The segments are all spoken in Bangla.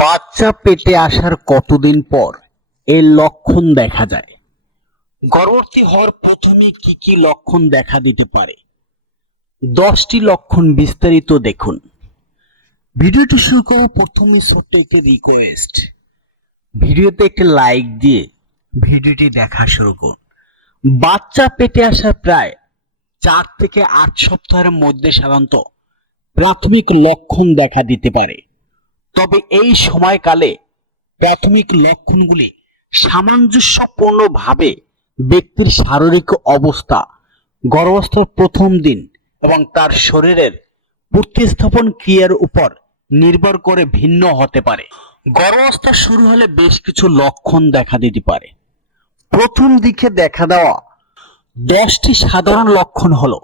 বাচ্চা পেটে আসার কতদিন পর এর লক্ষণ দেখা যায়? গর্ভবতী হওয়ার প্রথমে কি কি লক্ষণ দেখা দিতে পারে? দশটি লক্ষণ বিস্তারিত দেখুন। ভিডিওটি শুরু করার প্রথমে ছোট্ট একটি রিকোয়েস্ট ভিডিওতে একটি লাইক দিয়ে ভিডিওটি দেখা শুরু করুন। বাচ্চা পেটে আসার প্রায় চার থেকে আট সপ্তাহের মধ্যে সাধারণত প্রাথমিক লক্ষণ দেখা দিতে পারে। তবে এই সময়কালে প্রাথমিক লক্ষণগুলি সামঞ্জস্যপূর্ণভাবে ব্যক্তির শারীরিক অবস্থা, গর্ভাবস্থার প্রথম দিন এবং তার শরীরের প্রতিস্থাপন ক্রিয়ার উপর নির্ভর করে ভিন্ন হতে পারে। গর্ভাবস্থা শুরু হলে বেশ কিছু লক্ষণ দেখা দিতে পারে। প্রথম দিকে দেখা দেওয়া দশটি সাধারণ লক্ষণ হলো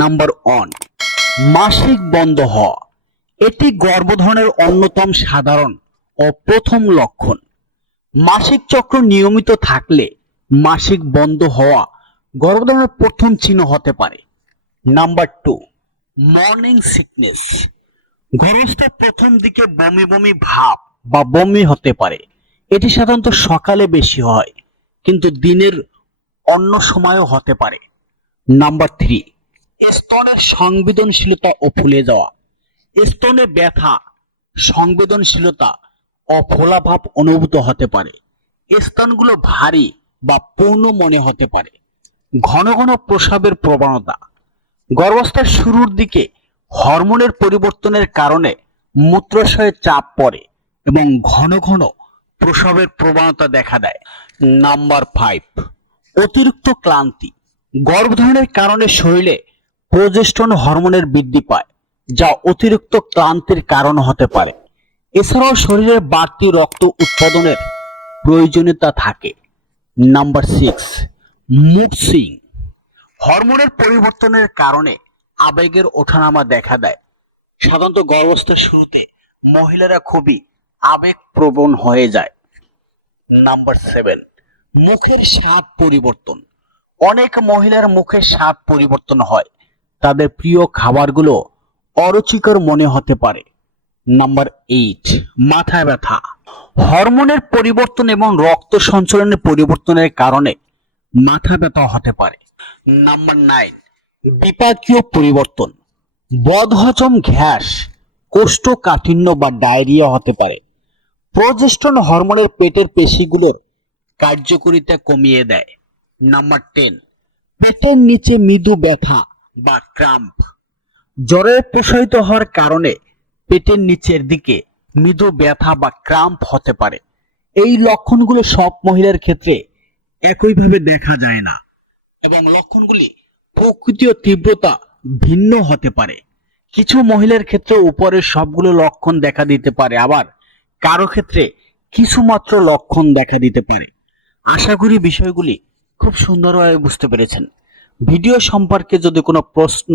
নাম্বার ওয়ান মাসিক বন্ধ হওয়া। এটি গর্ভধারণের অন্যতম সাধারণ ও প্রথম লক্ষণ। মাসিক চক্র নিয়মিত থাকলে মাসিক বন্ধ হওয়া গর্ভধারণের প্রথম চিহ্ন হতে পারে। নাম্বার টু, মর্নিং সিকনেস গর্ভস্থার প্রথম দিকে বমি বমি ভাব বা বমি হতে পারে। এটি সাধারণত সকালে বেশি হয়, কিন্তু দিনের অন্য সময়ও হতে পারে। নাম্বার থ্রি, স্তনের সংবেদনশীলতা ও ফুলে যাওয়া। স্তনে ব্যথা, সংবেদনশীলতা ও ফোলাভাব অনুভূত হতে পারে। স্তনগুলো ভারী বা পূর্ণ মনে হতে পারে। ঘন ঘন প্রসাবের প্রবণতা। গর্ভাবস্থার শুরুর দিকে হরমোনের পরিবর্তনের কারণে মূত্রাশয়ে চাপ পড়ে এবং ঘন ঘন প্রসবের প্রবণতা দেখা দেয়। নাম্বার ফাইভ, অতিরিক্ত ক্লান্তি। গর্ভধারণের কারণে শরীরে প্রজেস্টন হরমোনের বৃদ্ধি পায়। যা অতিরিক্ত ক্লান্তির কারণ হতে পারে। এছাড়াও শরীরের বাড়তি রক্ত উৎপাদনের প্রয়োজনীয়তা থাকে। Number six, mood swing. হরমোনের পরিবর্তনের কারণে আবেগের ওঠানামা দেখা দেয়। সাধারণত গর্ভস্থের শুরুতে মহিলারা খুবই আবেগপ্রবণ হয়ে যায়। নাম্বার সেভেন, মুখের স্বাদ পরিবর্তন। অনেক মহিলার মুখের স্বাদ পরিবর্তন হয়। তাদের প্রিয় খাবারগুলো অরুচিকর মনে হতে পারে। নাম্বার এইট মাথা ব্যথা। হরমোনের পরিবর্তন এবং রক্ত সঞ্চালনের পরিবর্তনের কারণে মাথা ব্যথা হতে পারে। নাম্বার নাইন বিপাকীয় পরিবর্তন। বদহজম ঘ্যাস কোষ্ঠকাঠিন্য বা ডায়রিয়া হতে পারে। প্রজেস্টন হরমোনের পেটের পেশিগুলোর কার্যকারিতা কমিয়ে দেয়। নাম্বার টেন পেটের নিচে মৃদু ব্যথা বা ক্রাম্প। জ্বরে প্রসারিত হওয়ার কারণে পেটের নিচের দিকে মৃদু ব্যথা বা ক্রাম্প হতে পারে। এই লক্ষণগুলো সব মহিলার ক্ষেত্রে একইভাবে দেখা যায় না এবং লক্ষণগুলি প্রকৃতি ও তীব্রতা ভিন্ন হতে পারে। কিছু মহিলার ক্ষেত্রে উপরের সবগুলো লক্ষণ দেখা দিতে পারে, আবার কারও ক্ষেত্রে কিছুমাত্র লক্ষণ দেখা দিতে পারে। আশা করি বিষয়গুলি খুব সুন্দরভাবে বুঝতে পেরেছেন। ভিডিও সম্পর্কে যদি কোনো প্রশ্ন